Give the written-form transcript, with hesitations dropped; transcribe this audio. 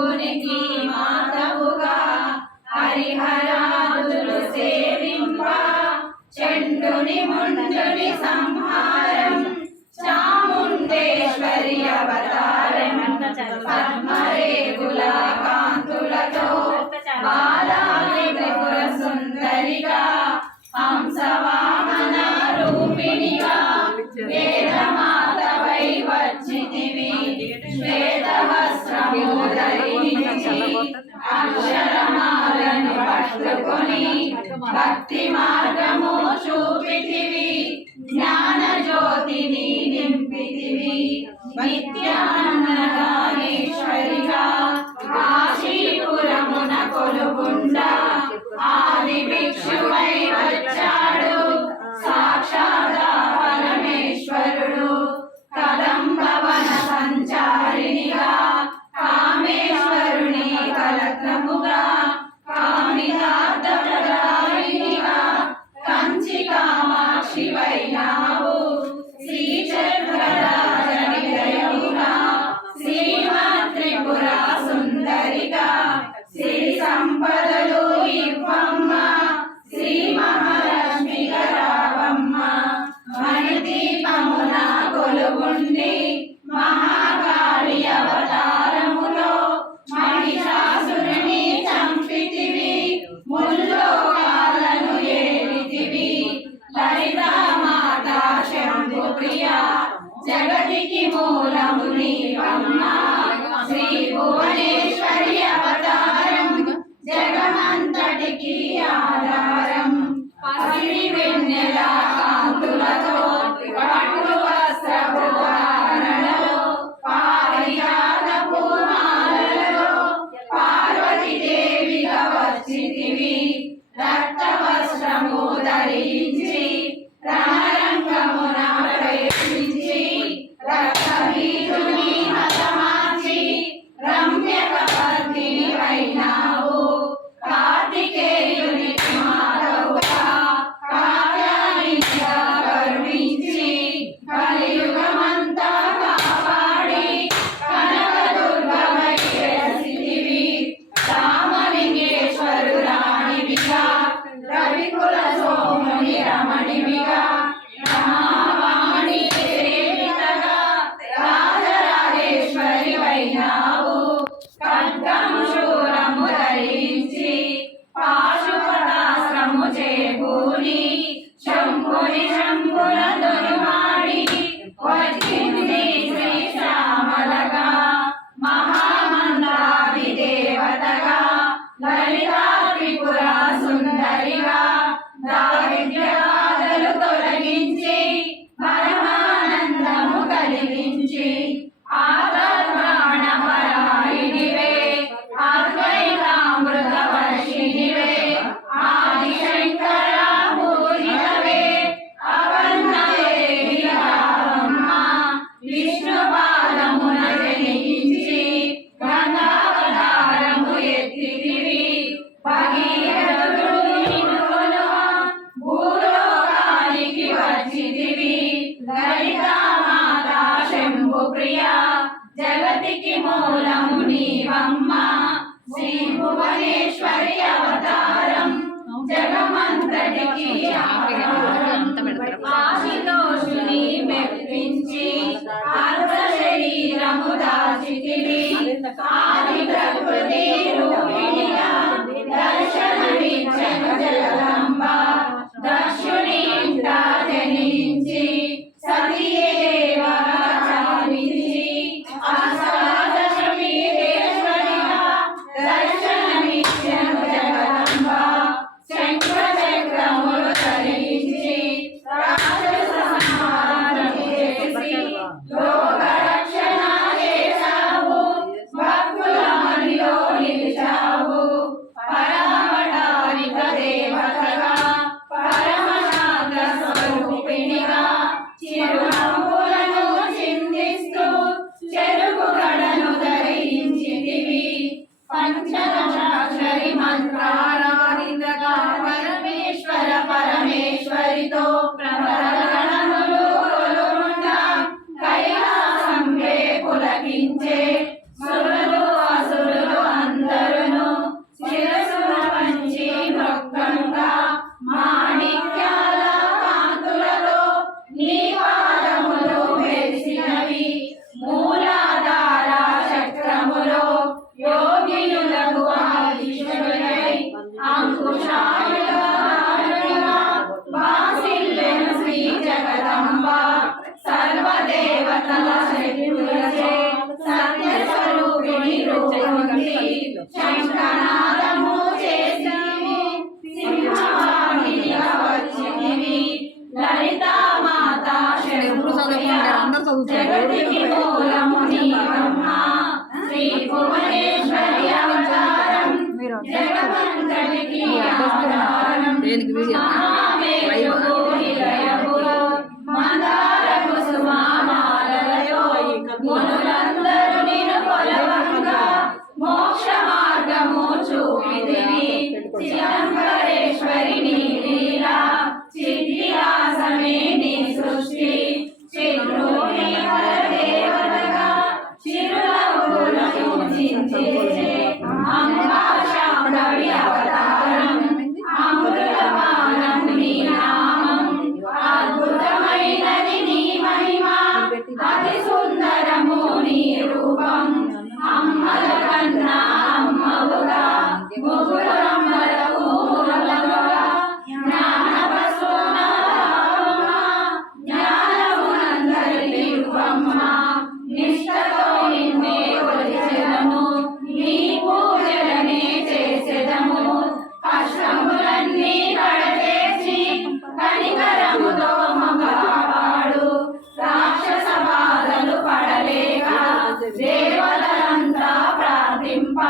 శంభునికి మాతవుగా హరిహరాదులు సేవింప చండుని ముండుని సంహారం చాముండేశ్వరి అవతారం పద్మరేగుల కాంతులతో బాలాది త్రిపుర సుందరిగా హంసవాహన రూపిణిగా వేదమాతవై వచ్చితివి శ్వేతవస్త్రము ధరించి అక్షరమాలను పట్టుకొని భక్తి మార్గము చూపితివి జ్ఞాన జ్యోతిని నింపితివి నిత్యానందగానేశ్వరిగా కాశీపురమున కొలుగుండా ఆది భిక్షువై వచ్చాడు సాక్షాత్ పరమేశ్వరుడు కదంబవన సంచారినిగా కామేశ్వరుని కలత్రముగా కామితార్థప్రదాయినిగా కంచి కామాక్షి వైనావు శ్రీచక్రరాజ నిలయముగా శ్రీమత్ త్రిపుర సుందరిగా సిరి సంపదలు ఇవ్వమ్మ శ్రీ మహాలక్ష్మి రావమ్మ మణిదీపమున కొలుగుండి మహాకాళి అవతారములో మహిషాసురుని చంపితివి ముల్లోకాలను ఏలితివి లలితా మాతా శంభు ప్రియ జగతికి మూలము నీవమ్మ శ్రీ భువనేశ్వరి అవతారం జగమంతటికి ఆధారం పసిడి వెన్నెల కాంతులతో పట్టు వస్త్రపు ధారణలో పారిజాత పూమాలలో పార్వతీదేవిగా వచ్చితివి రక్త వస్త్రము ధరించి రణరంగమున ప్రవేశించి రక్తబీజుని హతమార్చి రమ్యకపర్దిని వైనావు కార్తికేయుని మాతవుగా కాత్యాయనిగా కరుణించి కలియుగమంతా కాపాడి కనకదుర్గమై వెలసితివి రామలింగేశ్వరురాణివిగా రవికుల సోముని రమణివిగా రమావాణి సేవితగా రాజరాజేశ్వరి వైనావు ఖడ్గం శూలము ధరించి పాశుపదాస్త్రము చేకూని శంభుని శంభుల దుర్మాడి వచ్చింది శ్రీ శ్యామలగా మహామంత్రాది దేవతగా లలితా త్రిపుర సుందరిగా దారిద్ర్య బాధలు తొలగించి పరమానందము కలిగించి ఆత్మప్రాణపరాయినివే అద్వైతామృత వర్షిణివే ఆదిశంకర పూజితవే అవందదేవి రావమ్మ విష్ణు పాదమున జనించి గంగావతారము ఎత్తితివి భగీరథుడు నిన్ను కొలువ భూలోకానికి వచ్చితివి లలితా మాతా శంభు ప్రియ జగతికి మూలము నీవమ్మ శ్రీ భువనేశ్వరి అవతారం జగమంతటికి ఆధారం ఆశుతోషుని మెప్పించి అర్ధ శరీరము దాచితివి ఆది ప్రకృతి రూపిణిగా దర్శనమిచ్చను జగదంబ దక్షుని ఇంట జనించి సతీదేవగా చాలించి అష్టాదశపీఠేశ్వరిగా దర్శనమిచ్చను జగదంబ శంఖ చక్రములు ధరించి రాక్షస సంహారం చేసి లోక రక్షణ చేశావు ప్రార్థింప